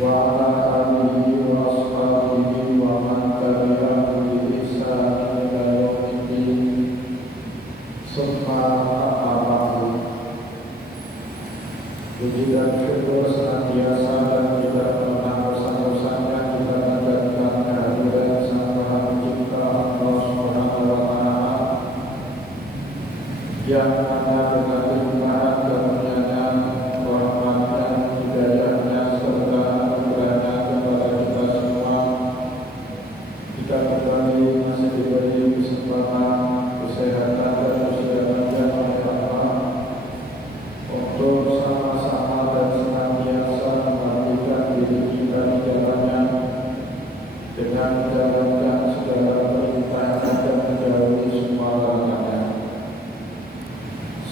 وعلى آله وأصحابه ومن تبعهم بإحسان إلى يوم الدين ثم أما بعد. Puji dan syukur senantiasa dan tidak pernah bosan-bosannya kita panjatkan kehadiran Sang Maha Pencipta Allah Subhanahu wa Ta'ala, yang mana dengan limpahan karunia-Nya, rahmat-Nya, hidayah-Nya serta anugerah-Nya kepada kita semua, kita kembali masih diberi kesempatan, kesehatan dan usia panjang oleh Allah untuk sama-sama dan senantiasa mengabdikan diri kita di jalannya dengan menjalankan segala perintahnya dan menjauhi semua larangannya.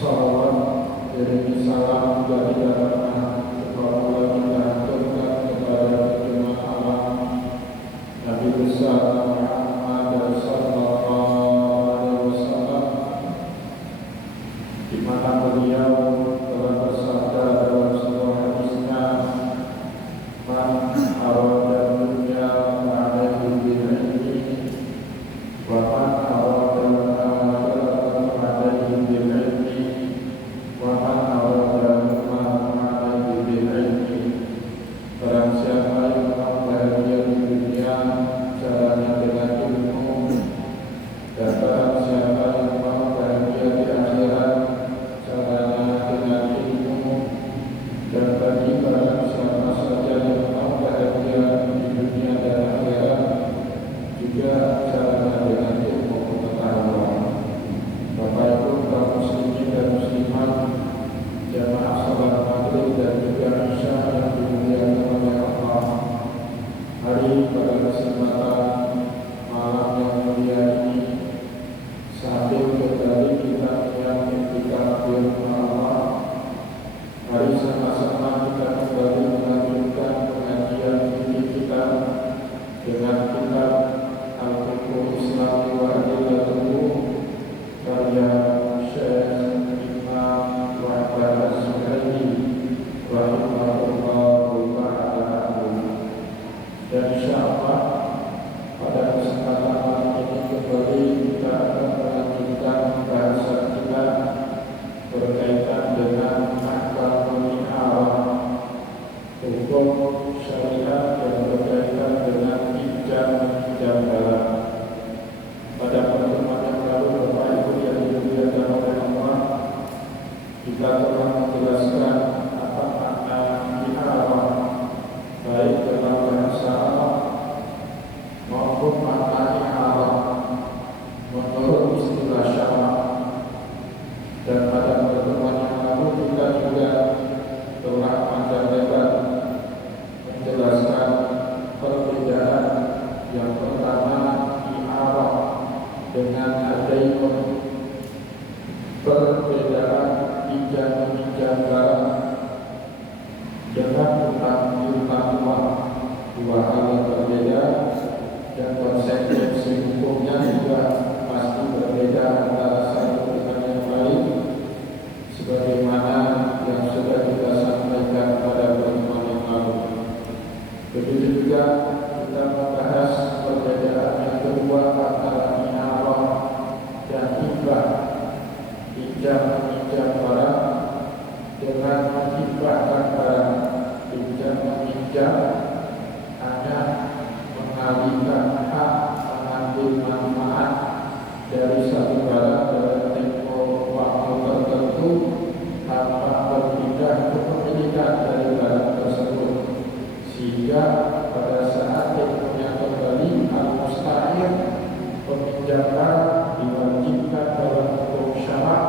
Salawat demi salam dari dalamnya kepada kita haturkan kepada junjungan alam Nabi besar Muhammad sallallahu alaihi wasallam, di mana beliau telah bersabda dalam sebuah hadisnya, "Man arada dunya fa'alaihi bil ilmi, wa man arada al-akhirata fa'alaihi bil ilmi, wa man arada al-mala fa'alaihi bil ilmi." Barang siapa yang mau bahagia di dunia, caranya dengan ilmu, dan barang siapa yang mau bahagia di akhirat, caranya dengan ilmu. Dan bagi barang siapa saja yang mau bahagia di dunia dan akhirat, juga caranya dengan ilmu pengetahuan. Bapak Ibu kaum muslimin dan muslimat, jamaah salat maghrib dan juga isya yang dimuliakan oleh Allah, hari pada kesempatan malam yang mulia ini, sambil kembali kita yang iktikaf di rumah Allah, mari sama-sama kita kembali melanjutkan pengajian fikih kita dengan kitab Al-Fiqhul Islami wa Adillatuhu karya Syekh Imam Wahbah As-Suhaimi rahimahullahu ta'ala. Dan insyaallah pada kesempatan malam ini kembali kita akan melanjutkan bahasan kita berkaitan dengan ahkamul i'rab, hukum syariat yang berkaitan dengan pinjam barang. Pada pertemuan yang lalu, Bapak Ibu yang dimuliakan oleh Allah, kita telah menjelaskan apa makna i'rab, baik dalam bahasa Arab maupun makna i'rab menurut istilah syara'. Dan pada pertemuan yang lalu kita juga telah panjang lebar menjelaskan perbedaan yang pertama i'rab dengan ad-dayn, perbedaan pinjam-meminjam barang dengan utang uang, dua hal yang berbeda, dan konsekuensi hukumnya juga pasti berbeda antara satu dengan yang lain, sebagaimana yang sudah kita sampaikan pada pertemuan yang lalu. Begitu juga kita membahas perbedaan yang kedua antara i'rab dan hibah, pinjam-meminjam barang dengan menghibahkan barang. Pinjam-meminjam hanya mengalihkan hak mengambil manfaat dari satu barang dalam tempo waktu tertentu tanpa berpindah kepemilikan dari barang tersebut, sehingga pada saat temponya kembali al-mustahil, peminjam barang diwajibkan dalam hukum syara'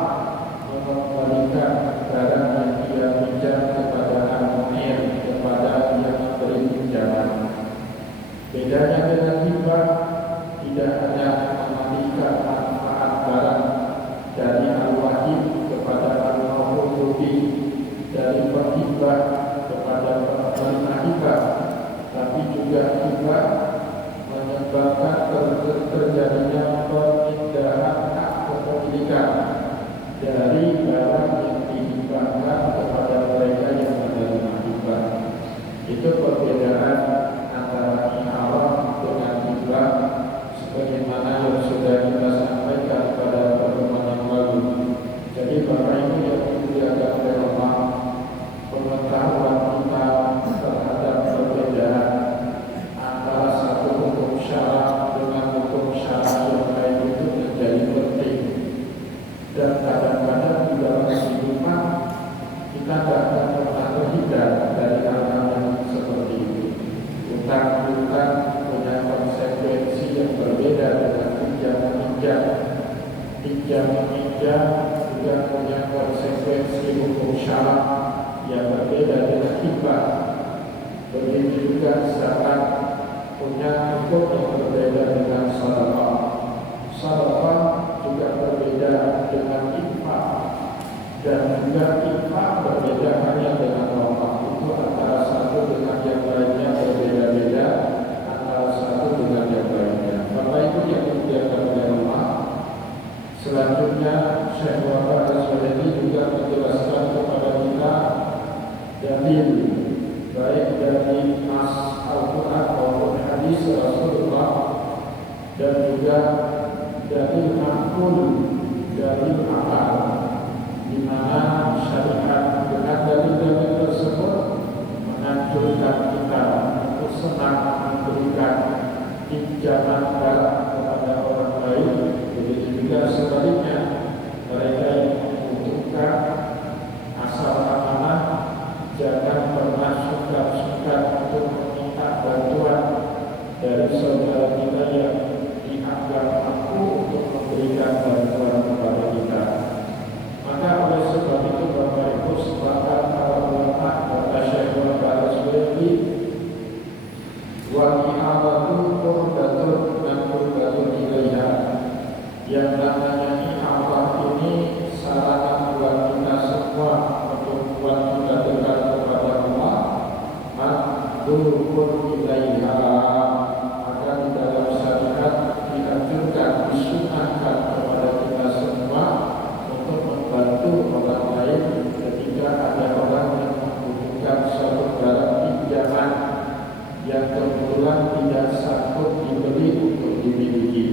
mengembalikan barang yang dia pinjam kepada al-mu'ir, kepada yang memberi pinjaman. Bedanya dengan hibah, tidak hanya mengalihkan manfaat barang dari al-wahib kepada al-mawhubi, dari penghibah kepada penerima hibah, tapi juga hibah menyebabkan terjadinya pemindahan hak kepemilikan dari barang yang dihibahkan kepada mereka yang menerima hibah. Itu perbedaan yang meminjam juga punya konsekuensi hukum syarak yang berbeda dengan hibah. Begitu juga zakat punya hukum yang berbeda dengan sedekah. Sedekah juga berbeda dengan infak, dan juga infak berbeda hanya dengan wakaf. Itu antara satu dengan yang lainnya berbeda-beda, antara satu dengan yang lainnya. Bapak Ibu yang dimuliakan oleh Allah, selanjutnya Syekh Muhammad Al-Sulaimi juga menjelaskan kepada kita dalil baik dari nas Al-Quran maupun hadis Rasulullah, dan juga dalil makul dari akal, di mana syariat dengan dalil-dalil tersebut menganjurkan kita untuk senang memberikan pinjaman barang kepada orang lain. Begitu juga sebaliknya, mereka yang membutuhkan asal amanah jangan pernah sungkan-sungkan untuk meminta bantuan dari saudara kita yang dianggap mampu untuk memberikan bantuan kepada kita. Maka oleh sebab itu Bapak Ibu, sepakat para ulama kata Syekh Muhammad Al-Sulaimi, wa i'abatu qurbatun dan qurbatun ilaiha. Yang namanya i'abah ini sarana buat kita semua untuk buat kita dekat kepada Allah. Ma'durukun ilaiha, maka di dalam syariat dianjurkan, disunahkan kepada kita semua untuk membantu orang lain ketika ada orang yang membutuhkan suatu barang pinjaman yang kebetulan tidak sanggup dibeli untuk dimiliki.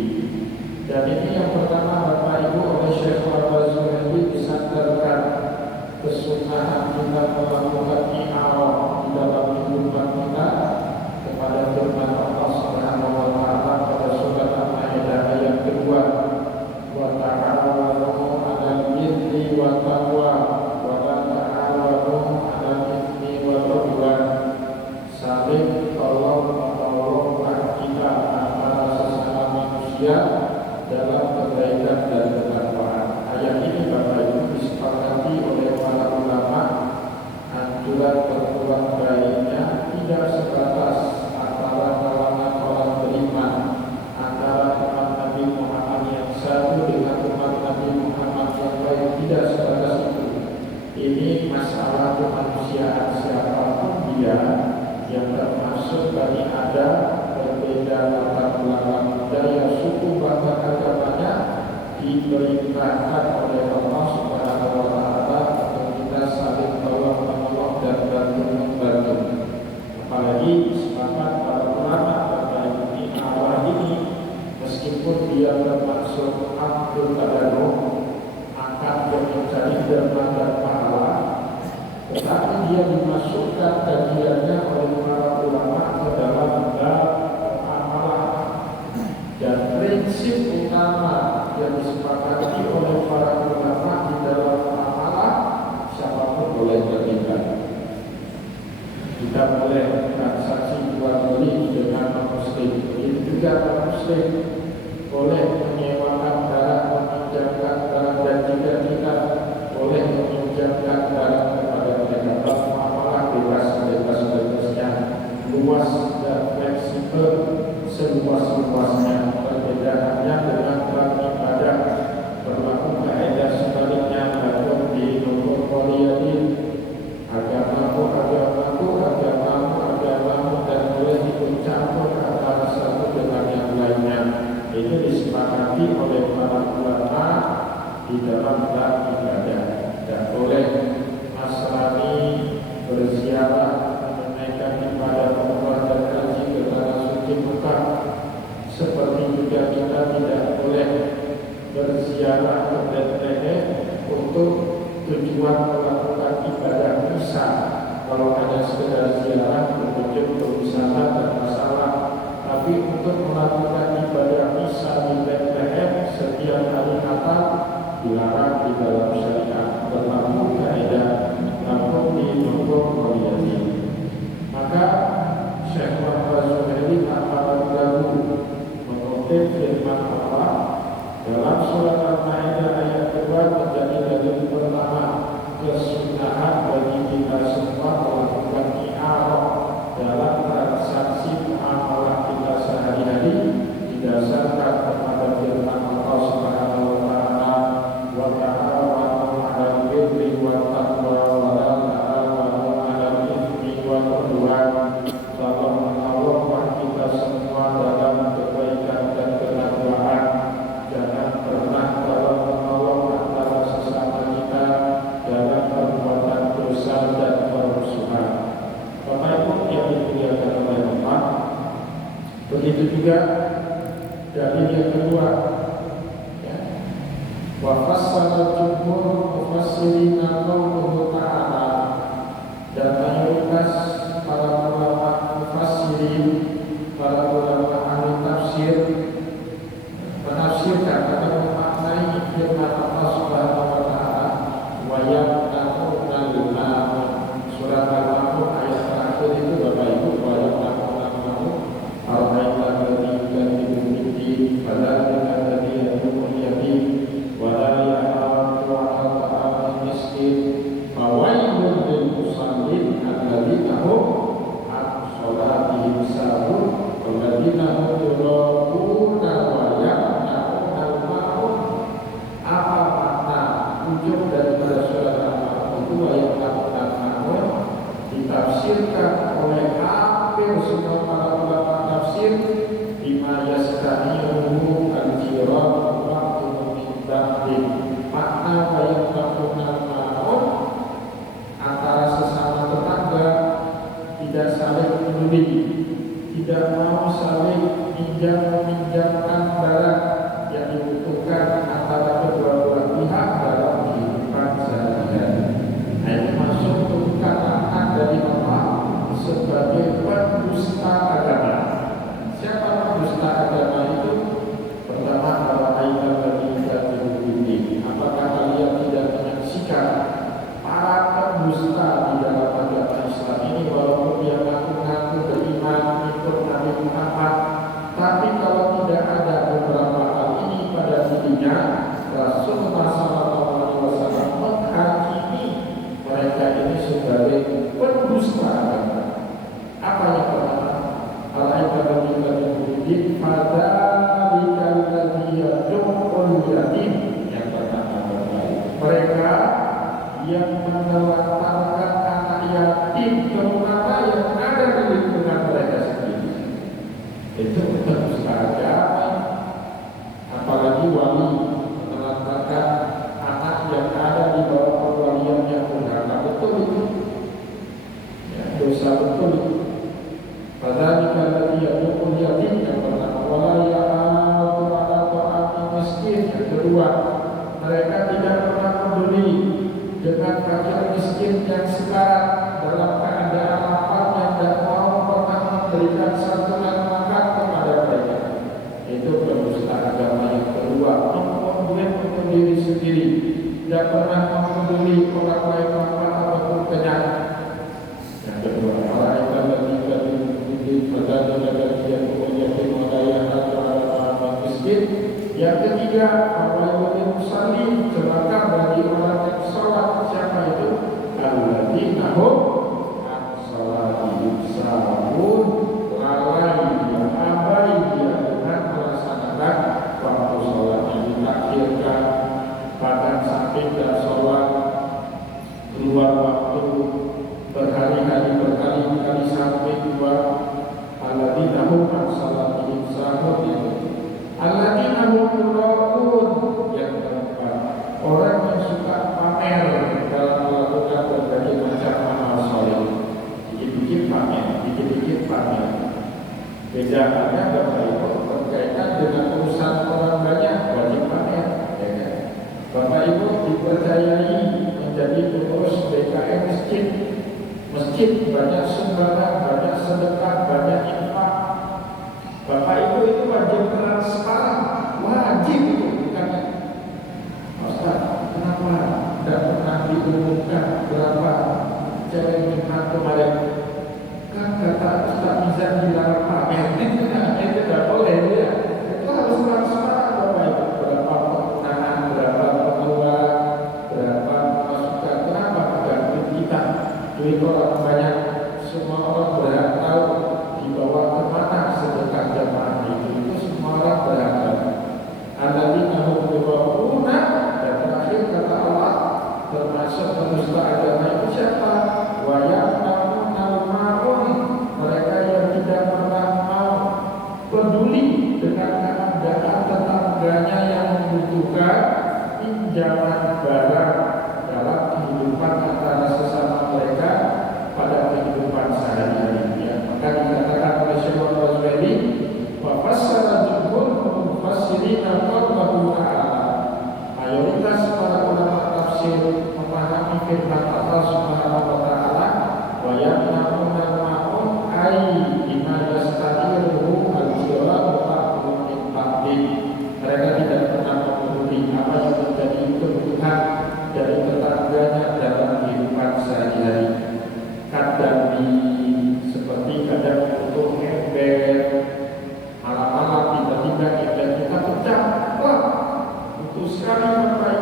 Dan ini yang pertama Bapak Ibu oleh Syekh Muhammad Al-Sulaimi disandarkan kesunahan kita melakukan i'arah di dalam kehidupan kita kepada firman Allah Subhanahu wa taala pada surat Al-Maidah ayat kedua, wa ta'awanu 'alal birri wat taqwa wa la ta'awanu 'alal itsmi wal 'udwan. Saling tolong-menolonglah kita antara sesama manusia dalam kebaikan dan ketakwaan. Ayat ini Bapak Ibu disepakati oleh para ulama. Anjuran berbuat baiknya tidak sebatas antara kalangan orang beriman, antara umat Nabi Muhammad yang satu dengan umat Nabi Muhammad yang lain, tidak sebatas itu. Ini masalah kemanusiaan siapapun dia, yang termasuk Bani Adam, berbeda latar belakang budaya, suku, bahkan agamanya, diperintahkan oleh Allah Subhanahu wa taala untuk kita saling tolong menolong dan bantu membantu. Apalagi sepakat para ulama terkait i'arah ini, meskipun dia termasuk aktul tadarruh, akad yang mencari derma dan pahala, tetapi dia dimasukkan kajiannya oleh para ulama ke dalam bab amalan. Dan prinsip utama yang disepakati oleh para ulama di dalam amalan, siapapun boleh terlibat. Kita boleh transaksi jual beli dengan non-muslim, begitu juga non-muslim boleh menyewakan barang, meminjamkan barang, dan juga kita boleh meminjamkan barang kepada mereka. Muamalah bebas-bebasnya, luas dan fleksibel seluas-luasnya. Perbedaannya dengan bank ibadah, berlaku kaidah sebaliknya, baru di nomor kualitatif agamamu, dan boleh dicampur antara satu dengan yang lainnya. Itu disepakati oleh para ulama di dalam bab ibadah. Dan boleh Nasrani berziarah menunaikan ibadah umrah dan haji ke tanah suci Mekah. Seperti juga kita tidak boleh berziarah ke Bethlehem untuk tujuan melakukan ibadah misa. Kalau hanya sekedar ziarah berkunjung ke wisata dan masalah, tapi untuk melakukan ibadah misa di Bethlehem setiap hari Natal dilarang di dalam syariat. Berlaku kaidah namun di nomor kualitatif. Maka Syekh Muhammad Al-Sulaimi akan menggabung mengutip firman Allah Dalam surat Al-Maidah ayat kedua menjadi dalil pertama kesunahan bagi kita semua melakukan i'arah dalam transaksi muamalah kita sehari-hari didasarkan kepada firman Allah Subhanahu wa taala, wa ta'awanu 'alal birri wat taqwa wa la ta'awanu 'alal itsmi wal 'udwan. Tolong-menolonglah kita semua dalam kebaikan dan ketakwaan. Jangan pernah tolong-menolong antara sesama kita dalam perbuatan dosa dan permusuhan. Bapak Ibu yang dimuliakan oleh Allah, begitu juga dari yang kedua, ya. Wa fassala jumhur mufassirin qawluhu ta'ala, dan mayoritas para ulama mufassirin, para ulama ahli tafsir menafsirkan atau memaknai firman Allah Subhanahu wa taala, wa yaqta'una lima, surat Al-Ma'un ayat terakhir itu Bapak Ibu, wa yaqta'una lima ar-ra'aita alladhi yukadzibu bid-din fadzalika alladhi yad'u al-yatim wa la yahuddu 'ala ta'amil miskin fawailun lil musallin alladzina hum 'an shalatihim sahun walladzina hum yura'una wa yamna'una al-ma'ruf. Apa makna ujung daripada surat Al-Ma'un itu? Ayat Al-Ma'un ditafsirkan oleh hampir semua para ulama tafsir bima yastani'uhu al-jiran waktu min ba'din. Makna ayat Al-Ma'un antara sesama tetangga tidak saling peduli, tidak mau saling minjam-minjamkan barang yang dibutuhkan antara kedua belah pihak dalam kehidupan sehari-hari. Nah, ini masuk kata-kata dari Allah sebagai pendusta agama. Siapa pendusta agama itu? Pertama, al-ayat dari Jatuh. Apakah kalian tidak menyaksikan para pendusta di dalam agama Islam ini, walaupun dia mengaku beriman ikut Nabi Muhammad, tapi kalau tidak ada beberapa hal ini pada dirinya, Rasulullah SAW menghakimi mereka ini sebagai pendusta agama. Apa yang pertama? Al-ayat dari fadzalika alladzi yad'ul yatim. Yang pertama, mereka yang menelantarkan anak yatim, terutama yang ada di lingkungan mereka sendiri. Itu pendusta agama. Apalagi wali menelantarkan anak yang ada di bawah perwalian yang durhaka. Betul itu, ya, dosa betul itu. Fadzalika alladzi yad'ul yatim, yang pertama, wala ya'udu 'ala ta'amil miskin. Yang kedua, mereka tidak pernah peduli dengan fakir miskin yang sekarang dalam keadaan lapar yang tidak mau pernah memberikan santunan makan kepada mereka. Itu pendusta agama yang kedua. Membuang duit untuk diri sendiri, tidak pernah memberi orang lain lapar ataupun kenyang. Yang kedua, para ibadah miskin. Yang ketiga, al-wajibul musallin, celaka bagi orang yang sholat. Siapa itu? Alladzina hum 'an shalatihim sahun, lalai dia, abai dia dengan melaksanakan waktu sholat yang ditakhirkan, bahkan sampai tidak sholat, keluar waktu berhari-hari, berkali-kali sampai dua. Alladzina hum 'an shalatihim sahun, itu alladzina hum yura'un. Yang keempat, orang yang suka pamer dalam melakukan berbagai macam amal saleh. Dikit-dikit pamer, dikit-dikit pamer. Bedaannya Bapak Ibu berkaitan dengan urusan orang banyak wajib pamer, ya kan? Bapak Ibu dipercayai menjadi pengurus BKM masjid. Masjid banyak sumbangan, banyak sedekah, banyak infak. Bapak Ibu itu wajib transparan, wajib itu, bukan? Ustaz, kenapa tidak pernah diumumkan berapa cewek minat kemarin? Kan kata Ustaz Mizan dilarang pamer, itu tidak boleh ya. Itu harus transparan Bapak Ibu, berapa tidak pernah mau peduli dengan keadaan tetangganya yang membutuhkan pinjaman barang dalam kehidupan antara sesama mereka pada kehidupan sehari-hari. Maka dikatakan oleh Syekh Al-Ghazali, wa fassara jumhur mufassirin qawlahu ta'ala. Mayoritas para ulama tafsir memahami firman Allah Subhanahu wa taala, wa ya'lamuna ma'un ay bima yastadiruhu al-jawab ta'ala min ba'di. Mereka tidak pernah mempeduli apa yang menjadi kebutuhan dari tetangganya dalam kehidupan sehari-hari. Kadang seperti kadang butuh ember, malam-malam tiba-tiba ember kita pecah, wah butuh sekali pakai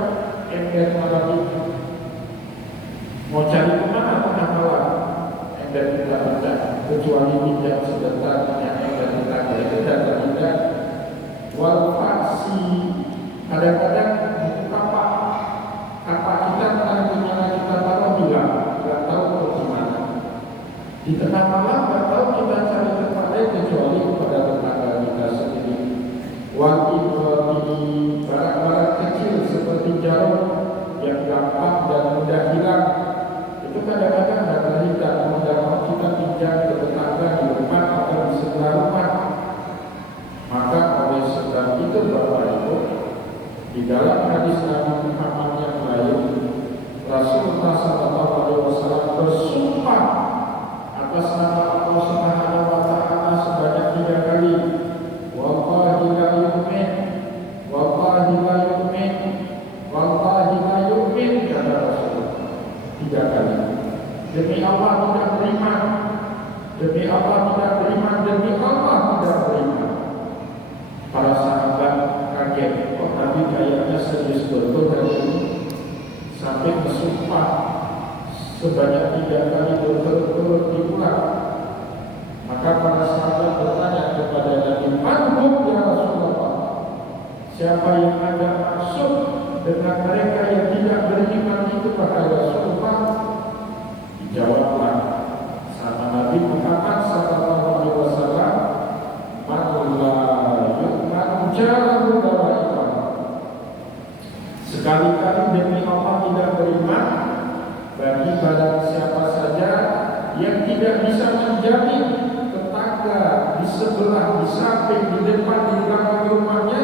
ember malam itu. Mau cari kemana tengah malam, ember kita pecah, kecuali pinjam sebentar yang ember kita tidak tidak. Wal faksi, kadang-kadang butuh kapak kita entah di mana kita taruh hilang, nggak tahu ke mana. Di tengah malam nggak tahu kita cari tempat lain kecuali kepada tetangga kita sendiri. Ini barang-barang kecil seperti jarum yang gampang dan mudah hilang, itu kadang-kadang kita mudah kita pinjam ke tetangga di rumah atau di sebelah rumah. Maka oleh sebab itu Bapak Ibu, di dalam hadis Nabi Muhammad yang lain, Rasulullah SAW bersumpah atas nama Allah Subhanahu wa taala sebanyak 3 kali. Wallahi la yu'min, wallahi la yu'min, wallahi la yu'min, kata Rasulullah 3 kali. Demi Allah tidak beriman, demi Allah tidak beriman, demi Allah tidak beriman. Para sahabat kaget, kok Nabi kayaknya serius betul hari ini, sampai bersumpah sebanyak 3 kali berturut-turut diulang. Maka para sahabat bertanya kepada Nabi, "Manhum ya Rasulullah? Siapa yang ada maksud dengan mereka yang tidak beriman itu pada Rasulullah?" Dijawablah sama Nabi Muhammad SAW, sekali-kali demi Allah tidak beriman bagi barang siapa saja yang tidak bisa menjamin tetangga di sebelah, di samping, di depan, di belakang rumahnya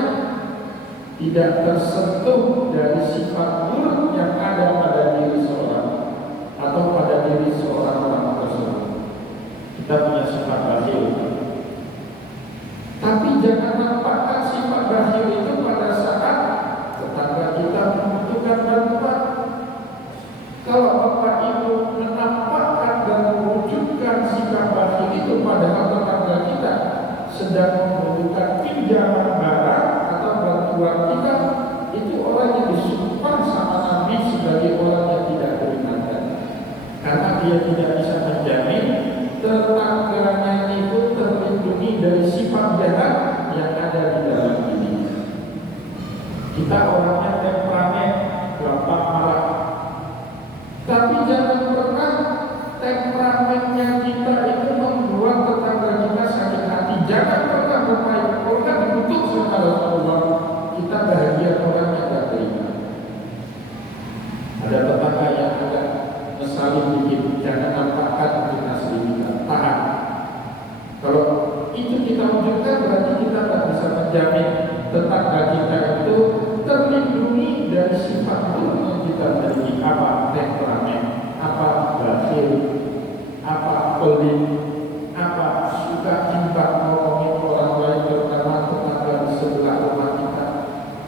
tidak tersentuh dari sifat buruk yang ada pada diri seorang atau pada diri seorang orang tersebut. Kita punya sifat bakhil, tapi jangan nampakkan sifat bakhil itu pada saat tetangga kita membutuhkan bantuan. Kalau Bapak Ibu menampakkan dan mewujudkan sikap bakhil itu padahal tetangga kita sedang membutuhkan pinjaman barang atau bantuan kita, itu orang yang disumpah sama Nabi sebagai orang yang tidak beriman, karena dia tidak bisa menjamin tetangganya itu terlindungi dari sifat jahat yang ada di dalam diri. Kita orangnya temperamen, gampang marah, tapi jangan pernah temperamennya kita itu membuat tetangga kita sakit hati. Jangan pernah bermain. Kalau kita dikutuk sama Rasulullah, kita bahagia orang yang tidak terima. Ada tetangga yang agak ngesalin dikit, jangan nampakkan untuk asli kita. Tahan. Kalau itu kita wujudkan, berarti kita tak bisa menjamin tetangga kita itu terlindungi dari sifat buruk yang kita miliki. Apa temperamen, apa bakhil, apa pelit, apa suka cinta ngomongin orang lain, terutama tetangga di sebelah rumah kita.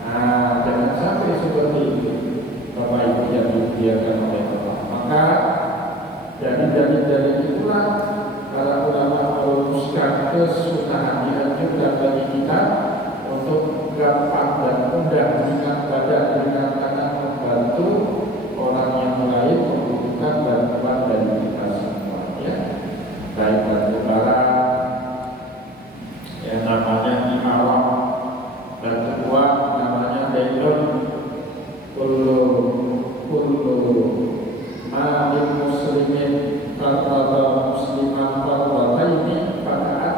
Nah, jangan sampai seperti itu, Bapak Ibu yang dibiarkan oleh Allah. Maka dari itulah para ulama merumuskan kesunahan dianjurkan bagi kita untuk gampang dan mudah dengan badan, dengan tangan membantu orang yang lain membutuhkan bantuan dari kita semua, ya. Baik bantu barang yang namanya imarah, bantu uang namanya dailun, kullu ma'il muslimin qarraba musliman qarrataini fa'at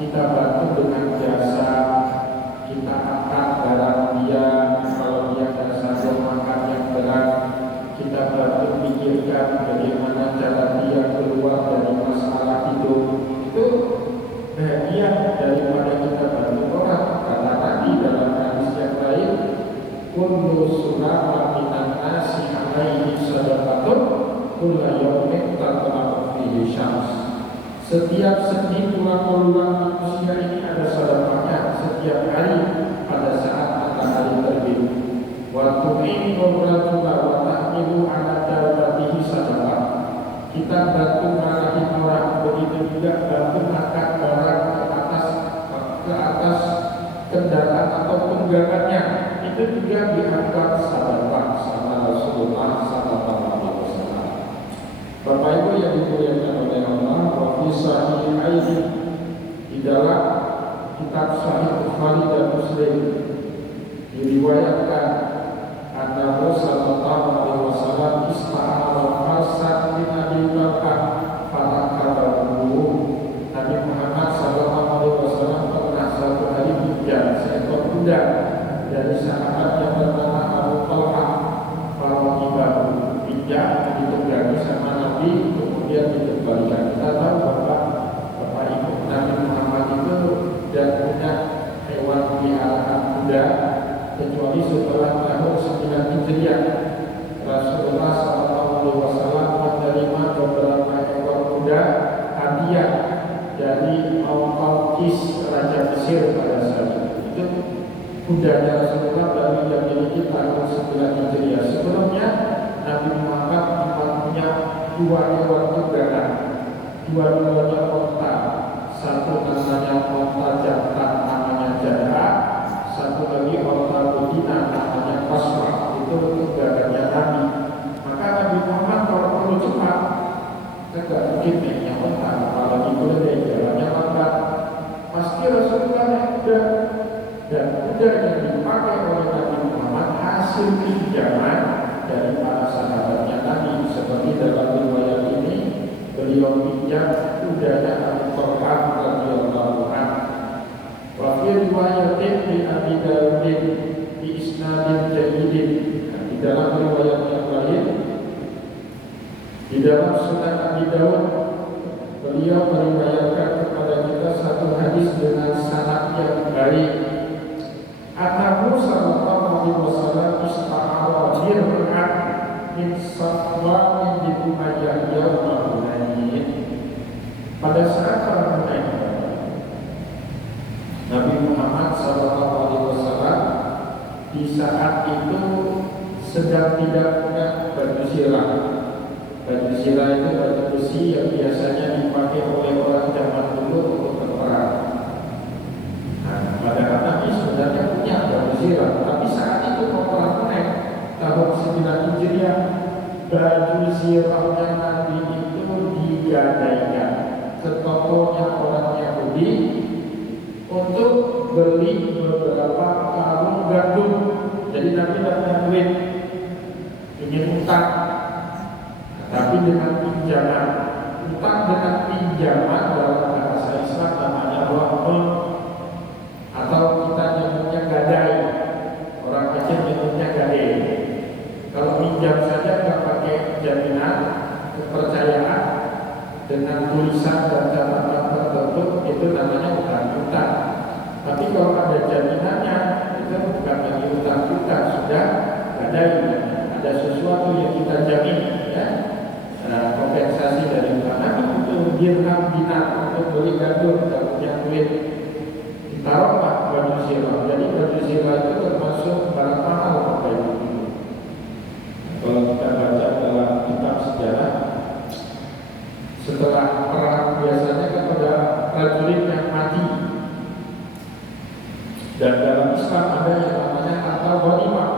kita bantu dengan jasa, kita angkat barang dia, kalau dia ada satu makan yang berat, kita bantu pikirkan bagaimana cara dia keluar dari masalah hidup. Itu bahagia daripada kita bantu orang. Karena tadi dalam hadis yang lain, kullu surah minan nasi alaihi sadaqatun kullu yawmin tatlu'u fihi syams. Setiap sendi tulang-tulang manusia ini ada sedekahnya setiap hari pada saat matahari terbit. Wa tu'inu rajula wa tahmilu ala darbatihi sadaqah. Kita bantu marahin orang, begitu juga bantu angkat barang ke atas kendaraan atau tunggangannya. Itu juga diangkat sedekah sama Rasulullah sallallahu alaihi wasallam. Bapak Ibu yang dimuliakan oleh Allah, wa fi sahihaini, di dalam kitab Sahih Bukhari dan Muslim diriwayatkan anna sallallahu alaihi wasallam ista'ara farsan min Abi Bakar farakabahu. Nabi Muhammad sallallahu alaihi wasallam pernah satu hari pinjam seekor kuda dari sahabat yang bernama Abu Talhah farakibahu. Pinjam ditunggangi sama Nabi, kemudian dikembalikan. Kita tahu Bapak Ibu, Nabi Muhammad itu tidak punya hewan peliharaan kuda kecuali setelah tahun 9 Hijriah. Rasulullah SAW menerima beberapa ekor kuda hadiah dari Al-Qalqis, Raja Mesir pada saat itu. Kudanya Rasulullah baru yang dimiliki tahun 9 Hijriah. Sebelumnya Nabi Muhammad punya 2 ekor tunggangan, dua-duanya onta. Satu namanya onta jantan, namanya Jada. Satu lagi onta betina, namanya Qaswa. Itu tunggangannya Nabi. Maka Nabi Muhammad kalau perlu cepat, tidak mungkin naiknya onta, apalagi keledai, jalannya lambat. Pasti Rasulullah naik kuda, dan kuda yang dipakai oleh Nabi Muhammad hasil pinjaman dari para sahabatnya Nabi. Seperti dalam riwayat ini, beliau pinjam kudanya Abu Talhah radhiyallahu anhu. Wa fi riwayatin bi Abi Dawud bi isnadin jayyidin. Di dalam riwayat yang lain, di dalam Sunan Abi Dawud, beliau meriwayatkan kepada kita satu hadis dengan sanad yang baik. Annahu sallallahu alaihi wasallam ista'ara dir'an min Safwan bin Umayyah yaumah Hunain. Pada saat perang Hunain, Nabi Muhammad sallallahu alaihi wasallam di saat itu sedang tidak punya baju sirah. Baju sirah itu baju besi yang biasanya dipakai oleh orang zaman dulu untuk berperang. Nah, padahal Nabi sebenarnya punya baju sirah, tapi saat itu mau perang Hunain tahun 9 Hijriah, baju sirahnya Nabi itu digadaikan ke tokonya orang Yahudi untuk beli beberapa karung gandum. Jadi Nabi tidak punya duit, ingin utang, tapi dengan pinjaman. Utang dengan pinjaman dalam bahasa Islam namanya rahmah, atau kita nyebutnya gadai. Orang Aceh nyebutnya gadai. Kalau pinjam saja nggak pakai jaminan, kepercayaan dengan tulisan dan catatan tertentu, itu namanya utang-utang. Tapi kalau ada jaminannya, itu bukan lagi utang-utang, sudah gadai. Ada sesuatu yang kita jamin, ya. Kompensasi dari utang. Nabi untuk dirham dinar untuk beli gandum, tidak punya duit, ditaruhlah baju sirah. Jadi baju sirah itu termasuk barang mahal Bapak Ibu. Kalau kita baca dalam kitab sejarah, setelah perang biasanya kepada prajurit yang mati. Dan dalam Islam ada yang namanya harta ghanimah,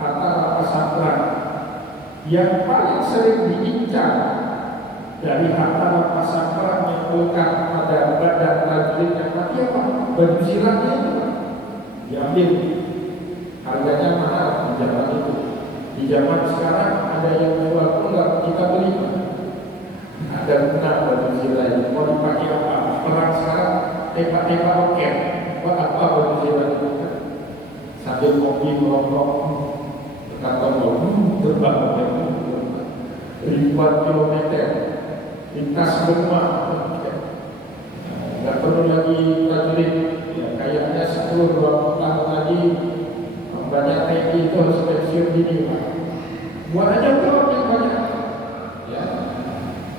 harta rampasan perang. Yang paling sering diincar dari harta rampasan perang yang melekat pada badan prajurit yang mati apa? Baju sirahnya itu diambil. Harganya mahal di zaman itu. Di zaman sekarang ada yang jual pun nggak kita beli. Ada benar baju zirah ini mau dipakai apa? Perang sekarang tembak-tembak roket. Buat apa baju zirah itu? Sambil kopi merokok, kata terbang ribuan kilometer lintas benua. Tidak perlu lagi prajurit, ya, kayaknya 10-20 tahun lagi banyak TNI itu harus pensiun dini, Pak. Buat aja drone yang banyak, ya,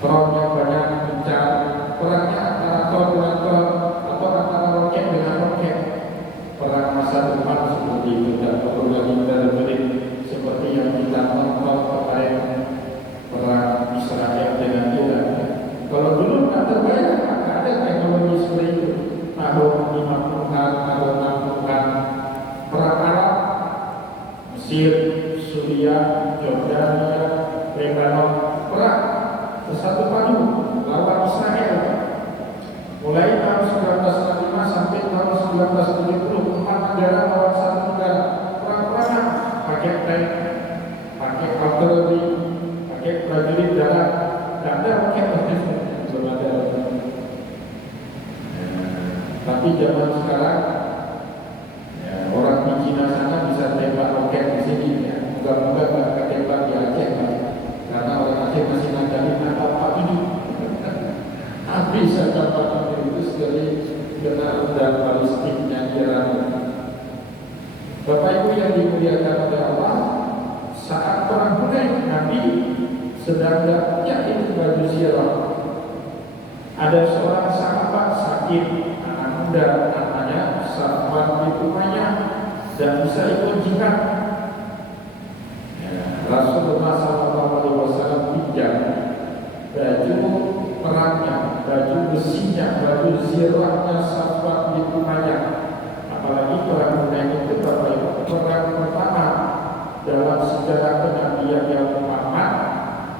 drone yang banyak, mencari perangnya antara ton dengan ton atau antara roket dengan roket. Perang masa depan seperti itu, tidak perlu lagi prajurit seperti yang kita tonton kemarin perang Israel dengan Iran. Kalau dulu tak terbayang, tak ada teknologi seperti itu. Tahun 50-an, tahun 60-an, perang Arab, Mesir, Suriah, Jordania, Lebanon, perang bersatu padu lawan Israel. Mulai tahun 1945 sampai tahun 1970, 4 negara lawan 1 negara, perang-perangan, pakai tank, pakai artileri, pakai prajurit darat, tidak ada roket belum ada. Tapi zaman sekarang, ya, orang di Cina sana bisa tembak roket di sini, ya. Moga-moga nggak ketembak di Aceh, ya. Karena orang Aceh masih nanti apa ini. Habis apa itu dari benar dan balistiknya Iran. Bapak Ibu yang dimuliakan oleh Allah, saat perang Hunain, Nabi sedang dapatnya itu baju zirah. Ada seorang sahabat sakit, anak muda, namanya Sa'ad bin Umayyah, dan bisa ikut jihad. Rasulullah SAW pinjam baju perangnya, baju besinya, baju zirahnya Sa'ad bin Umayyah. Apalagi perang Hunain itu perang pertama dalam sejarah kenabian yang Muhammad,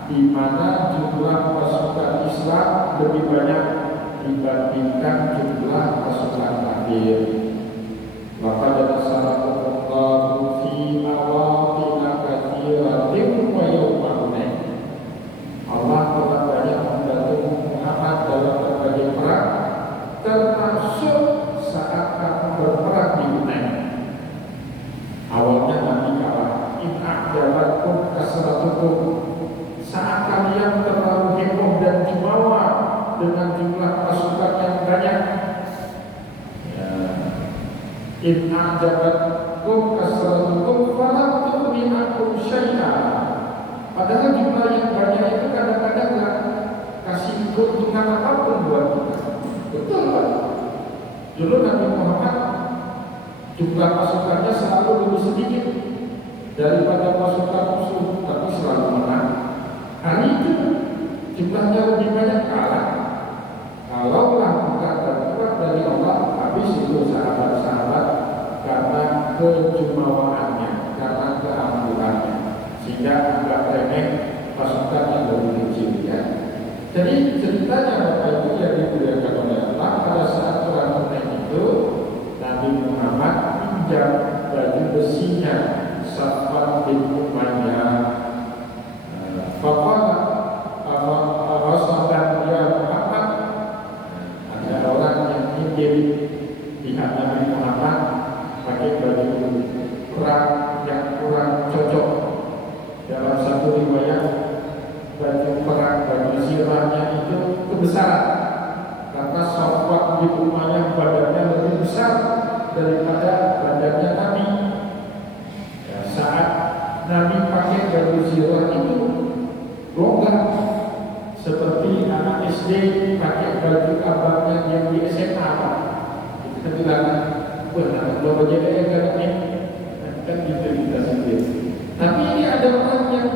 di mana jumlah pasukan Islam lebih banyak dibandingkan jumlah pasukan kafir. Maka dari sallallahu fi awatina katsiratin wa yawma Hunain, Allah telah banyak membantu Muhammad dalam berbagai perang, termasuk saat kamu berperang di Hunain. Awalnya Nabi kalah, in a'jabatkum kasratukum, saat kalian terlalu heboh dan jumawa dengan jumlah pasukan yang banyak. In a'jabatkum kasratukum falam tughni ankum syai'a. Padahal jumlah yang banyak itu kadang-kadang nggak kasih keuntungan apapun buat kita. Betul, Pak. Dulu Nabi Muhammad jumlah pasukannya selalu lebih sedikit daripada pasukan musuh, tapi selalu menang. Hari itu jumlahnya lebih banyak kalah. Kalaulah bukan berkat dari Allah, habis itu sahabat-sahabat karena kejumawaannya, karena keanggurannya, sehingga agak remeh pasukan yang lebih kecil, ya. Jadi ceritanya Bapak Ibu yang dimuliakan oleh Allah, pada saat perang Hunain itu Nabi Muhammad pinjam baju besinya Sa'ad bin Umayyah. Faqala Rasulullah ya Muhammad, ada orang yang pinjam pihak Nabi Muhammad pakai baju perang yang kurang cocok. Dalam satu riwayat, baju perang, baju zirahnya itu kebesaran, karena Sa'ad bin Umayyah badannya lebih besar daripada badannya Nabi. Ya, saat Nabi pakai baju zirah itu longgar, seperti anak SD pakai baju abangnya yang di SMA. Kita bilang, wah, kalau jadi agak kan gitu kita sendiri. Tapi ini ada orang yang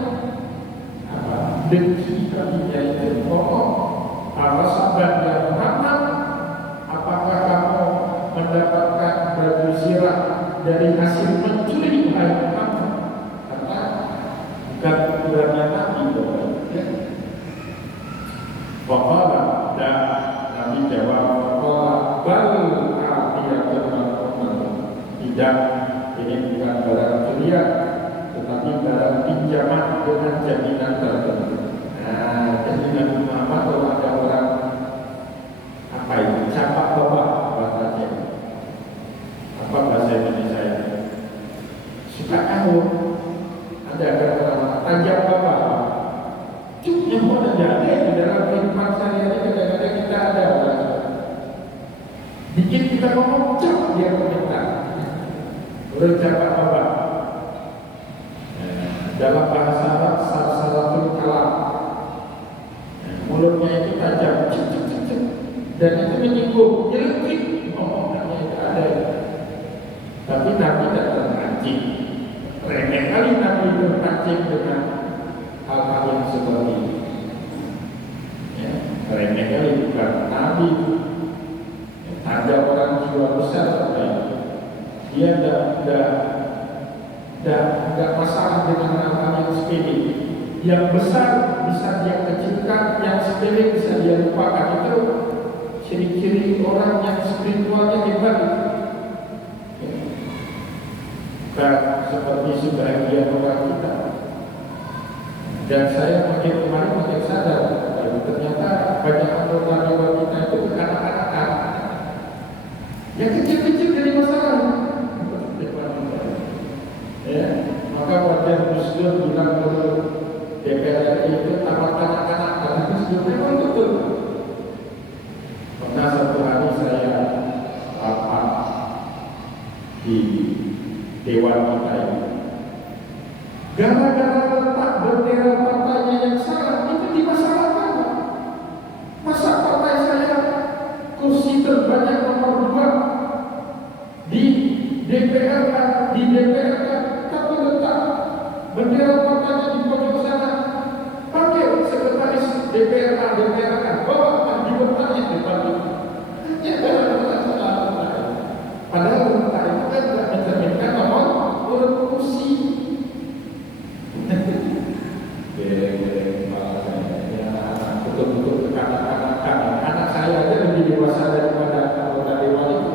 dengki kalinya itu ngomong, para sahabat yang Muhammad, apakah kamu mendapatkan baju zirah dari hasil mencuri Muhammad? Karena bukan ukurannya Nabi, ya. Faqala, dan Nabi jawab, faqala bal a'tiyatun lakum, tidak, ini bukan barang curian, tetapi barang pinjaman dengan jaminan tertentu. Nah, jadi Nabi Muhammad kalau ada orang apa itu capak bapak bahasanya, apa bahasa Indonesia itu, suka kamu ada orang tajam bapak, cuknya pun ada di dalam kehidupan sehari-hari. Kadang-kadang kita ada orang dikit kita ngomong cak dia komentar, boleh capak bapak. Dalam bahasa Arab salah-satu kalam, mulutnya itu tajam, dan itu menyinggung, nyelekit, ngomongannya itu ada. Tapi Nabi tidak terpancing, remeh kali Nabi terpancing dengan hal-hal yang seperti ini. Ya, remeh kali bukan Nabi. Ada orang jiwa besar sampai dia tidak masalah dengan hal-hal yang sepele. Yang besar bisa dia kecilkan, yang sepele bisa dia lupakan. Itu ciri-ciri orang yang spiritualnya hebat. Bukan seperti sebagian orang kita. Dan saya makin kemarin makin sadar, ternyata banyak anggota dewan kita itu kekanak-kanakan. Yang kecil-kecil dari masalah. Ya, maka wajar Gus Dur bilang dulu DPR RI itu tamat kanak-kanak, karena Gus Dur memang betul. Pernah satu hari saya rapat di dewan kita ini, gara-gara letak bendera partainya yang salah itu dimasalahkan. Masa partai saya kursi terbanyak nomor 2 di DPR tapi letak bendera partainya di pojok sana, panggil sekretaris DPR bawa diletaknya di depan itu. Ya, padahal letak itu kan tidak mencerminkan nomor urut kursi. Betul-betul kekanak-kanakan. Anak saya aja lebih dewasa daripada anggota dewan itu.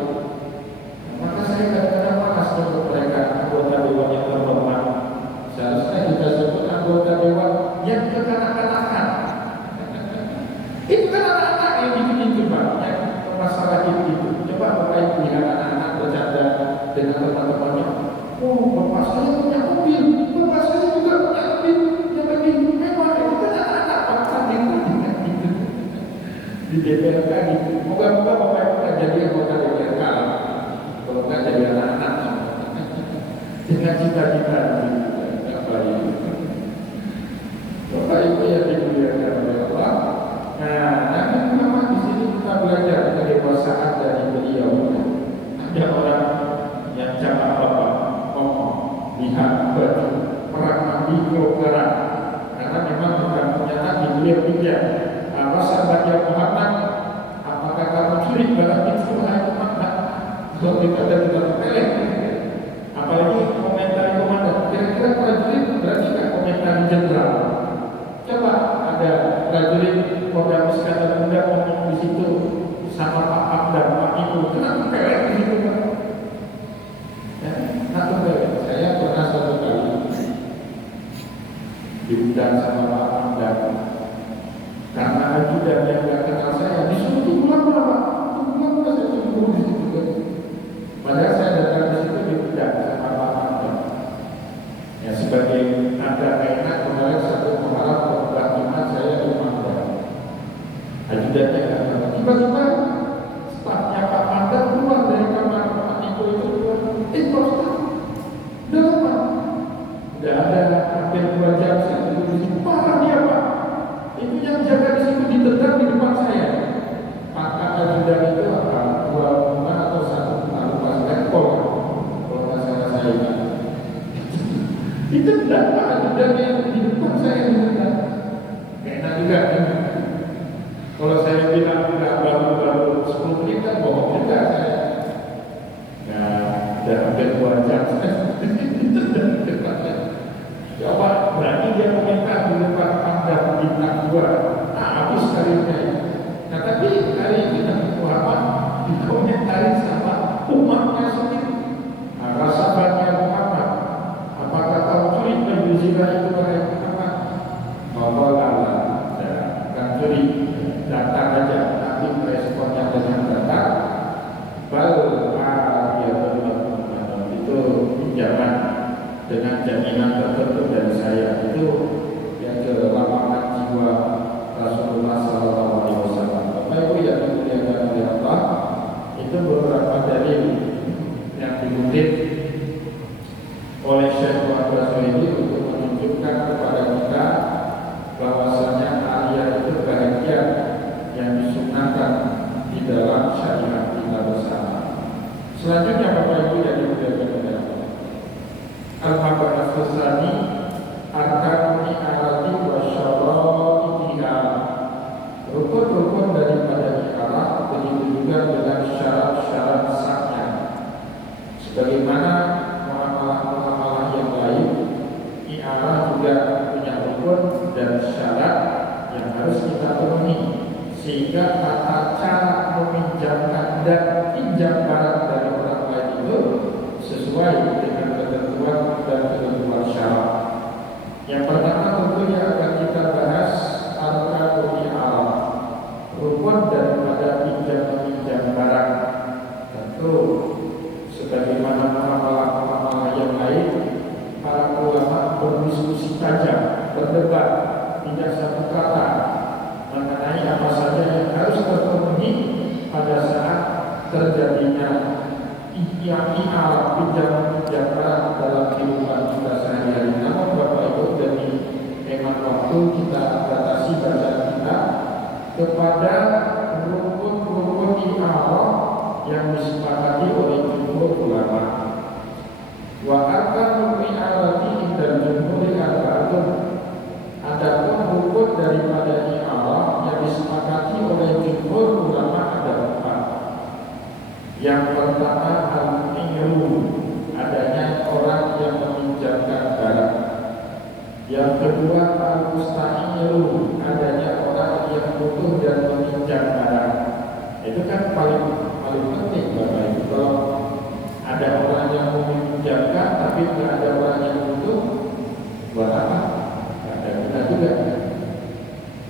Maka saya kadang-kadang malas untuk mereka anggota dewan yang terhormat. Seharusnya kita sebut anggota dewan yang kekanak-kanakan. Itu kan anak-anak yang gitu-gitu Pak, yang masalah itu. Coba Bapak Ibu lihat anak-anak bercanda dengan teman-temannya. Oh, bapak saya punya mobil, bapak saya juga punya mobil. Yang begini, memang itu kan anak-anak Pak gitu. Di DPRK gitu. Moga-moga Bapak Ibu tak jadi anggota DPRK. Kalau nggak jadi anak-anak dengan cita-cita apa itu. Bapak Ibu yang dimuliakan oleh Allah. Nah, Nabi Muhammad di sini kita belajar kedewasaan dari beliau. Ada orang yang cakap bapak, lihat baju perang Nabi keokaran, karena memang bukan pernyataan di beliau bijak. Sahabat yang Muhammad, apakah kamu curi barang itu? Wahai Muhammad, kalau kita ada kita terpelek. Apalagi komentar komandan. Kira-kira prajurit berarti nggak komentar jenderal? Coba ada prajurit Kodam Iskandar Muda ngomong di situ sama Pak Abdan, Pak Ibu, kenapa pelek di situ Pak? Ya, satu kali saya pernah satu kali diundang sama Pak Abdan. Karena ajudan yang tidak kenal saya disuruh pulang Pak, pulang saya tunggu di situ. Padahal saya datang di situ diundang sama Pak Abdan. Ya sebagai tanda enak kemarin satu Muharram Khutbah Jumat saya di Mandar. Ajudannya nggak kenal. Tiba-tiba stafnya Pak Abdan keluar dari kamar Pak Ibu itu keluar. Pak, udah lama, udah ada hampir 2 jam saya tunggu di situ. Parah dia Pak. Itu yang jaga di situ ditendang di depan saya. Maka ajudan itu apa? 2 bunga atau 1 bunga lupa level kalau nggak salah saya ingat. Ditendang Pak ajudan yang di depan saya ditendang. Enak juga kan? Kalau saya bilang nggak baru 10 menit kan bohong juga saya. Nah, udah hampir 2 jam saya ditendang di depannya. Coba berarti dia komentar di depan Anda bintang 2. Habis karirnya. Nah tapi hari ini Nabi Muhammad dikomentari sama umatnya sendiri. Nah, rasa banyak Muhammad, apakah kau curi baju zina itu wahai Muhammad? Bapak pinjaman dengan jaminan tertentu dari saya. Itu yang ke lapangan jiwa Rasulullah SAW. Bapak Ibu yang dimuliakan oleh Allah, itu beberapa dalil yang dikutip oleh Syekh Muhammad Rasul ini untuk menunjukkan kepada kita bahwasanya ayat itu bahagian yang disunahkan di dalam syariat kita bersama. Selanjutnya Bapak Ibu yang dimuliakan oleh Allah, al-mabahas tsani arkanul i'arati wa syara'iha. Rukun-rukun daripada i'arah, begitu juga dengan syarat-syarat sahnya. Sebagaimana muamalah-muamalah yang lain, i'arah juga punya rukun dan syarat yang harus kita penuhi, sehingga tata cara meminjamkan dan pinjam barang dari orang lain itu sesuai dengan ketentuan dan ketentuan syarat. Yang pertama tentunya akan kita bahas arkanul i'arah, rukun daripada pinjam-pinjam barang. Tentu sebagaimana muamalah-muamalah yang lain, para ulama berdiskusi tajam, berdebat, tidak satu kata mengenai apa saja yang harus terpenuhi pada saat terjadinya i'arah, pinjam-pinjam barang dalam kehidupan kita sehari-hari. Namun Bapak Ibu, demi hemat waktu, kita batasi bacaan kita kepada rukun-rukun i'arah yang disepakati oleh jumhur ulama. Wa arkanul i'arati indal jumhuri arba'atun. Adapun rukun daripada i'arah yang disepakati oleh jumhur ulama ada 4. Yang pertama al-i'ru, adanya orang yang meminjamkan barang. Yang kedua al-musta'iru, adanya orang yang butuh dan meminjam barang. Itu kan paling penting Bapak Ibu. Kalau ada orang yang meminjamkan tapi tidak ada orang yang butuh, buat apa? Tidak ada guna juga.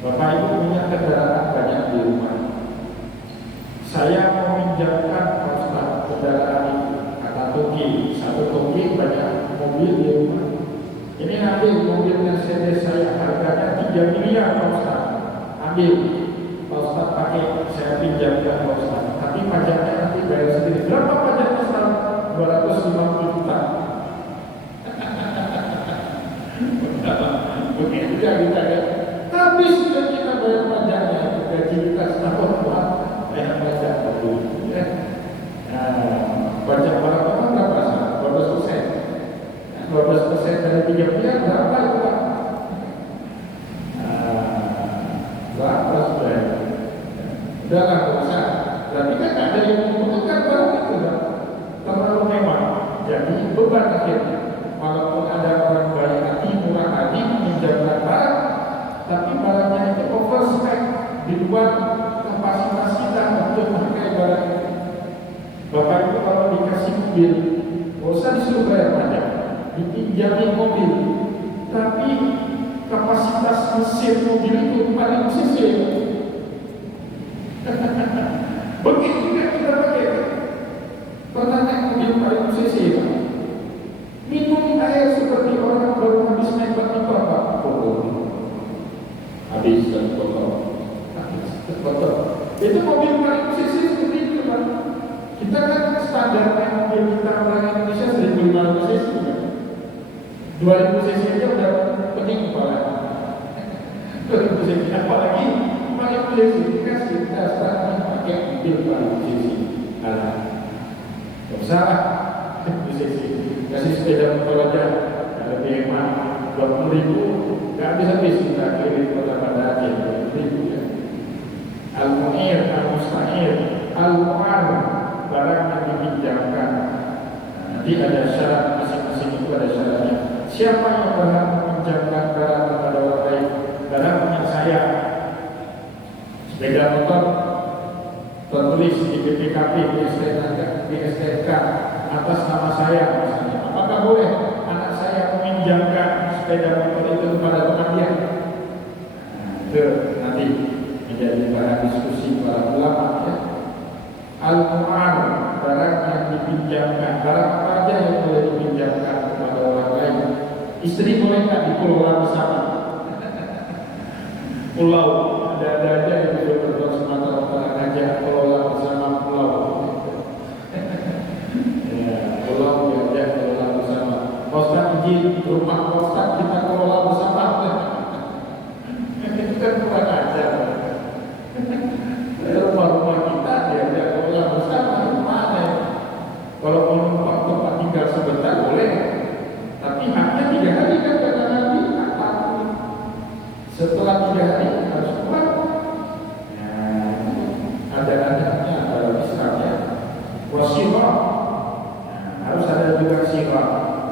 Bapak Ibu punya kendaraan banyak di rumah. Saya meminjamkan kendaraan itu, kata Toki, satu Toki banyak mobil di rumah. Ini ambil mobil Mercedes saya, harganya 3 miliar Pak Ustaz. Ambil, Pak Ustaz pakai, saya pinjamkan Pak Ustaz. Tapi pajaknya nanti bayar sendiri. Berapa pajaknya Ustaz? 250 juta. Begitu juga kita ya. Habis sudah kita bayar pajaknya, gaji kita setahun buat bayar pajak dulu. Ya. Pajak barang orang berapa? 12%. 12% dari 3 miliar berapa itu Pak? Berapa sudah? Udahlah, tidak usah. Berarti kan ada yang membutuhkan barang itu kan? Terlalu mewah. Jadi beban akhirnya. Walaupun ada orang baik hati, murah hati, meminjamkan barang, tapi barangnya itu overspec, di luar kapasitas kita untuk memakai barang itu. Bapak Ibu kalau dikasih mobil, nggak usah disuruh bayar pajak, dipinjamin mobil, tapi kapasitas mesin mobil itu 4000 cc. Begitu juga kita pakai. Pernah naik mobil 4000 cc, minum air seperti orang baru habis naik batu Pak. Habis dan botol. Itu mobil 4000 cc seperti itu Pak. Kita kan standar naik mobil kita orang Indonesia 1500 cc. 2000 cc aja udah pening kepala. 2000 cc apalagi 4000 cc dikasih dasar pakai mobil 4000 cc. Alah, gak usah lah 1000 cc. Kasih sepeda motor aja, lebih hemat. 20.000 gak habis-habis kita kirim kota pada Aceh. 20.000 ya. Al-Mu'ir, Al-Musta'ir, Al-Mu'ar, barang yang dipinjamkan. Nanti ada syarat, masing-masing itu ada syaratnya. Siapa yang berhak meminjamkan barang kepada orang lain? Barang punya saya. Sepeda motor tertulis di BPKB, di STNK atas nama saya misalnya. Apakah boleh anak saya meminjamkan sepeda motor itu kepada teman dia? Itu nanti menjadi bahan diskusi para ulama ya. Al-Mu'ar, barang yang dipinjamkan. Barang apa aja yang boleh dipinjamkan? Istri boleh nggak dikelola bersama? Pulau, ada aja yang sudah berbuat Sumatera Utara ngajak kelola bersama pulau. Ya, pulau diajak kelola bersama. Ustaz izin rumah Ustaz kita kelola bersama. Itu kan kurang ajar. Rumah-rumah kita diajak kelola bersama, gimana? Kalau mau numpang tempat tinggal sebentar boleh, tapi haknya 3 hari kan kata Nabi. Setelah 3 hari harus keluar. Nah, ada-adanya dalam Islam ya. Wasirah. Nah, harus ada juga sirah.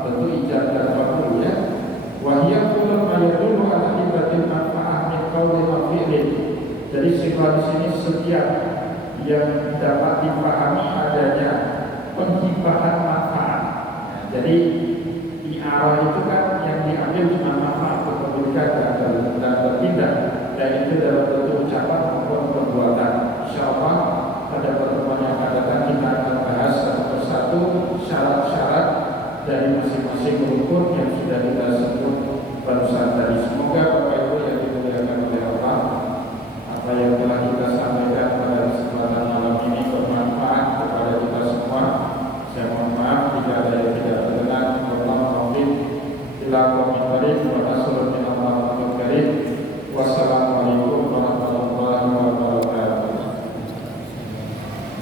Tentu ijab dan qabul ya. Wahiyah kullu ma yadullu ala hibatil manfa'ah min qawli wa fi'lin. Jadi sirah di sini setiap yang dapat dipahami adanya penghibahan manfaat. Nah, jadi i'arah itu kan yang diambil cuma manfaat kepemilikan dan bertindak, dan itu dalam bentuk ucapan maupun perbuatan. Insyaallah pada pertemuan yang akan datang kita akan bahas satu persatu syarat-syarat dari masing-masing rukun yang sudah kita sebut barusan tadi. Semoga Bapak Ibu yang dimuliakan oleh Allah, apa yang telah kita sampaikan pada kesempatan malam ini bermanfaat kepada kita semua. Saya mohon maaf jika ada yang tidak berkenan. Allah taufik bila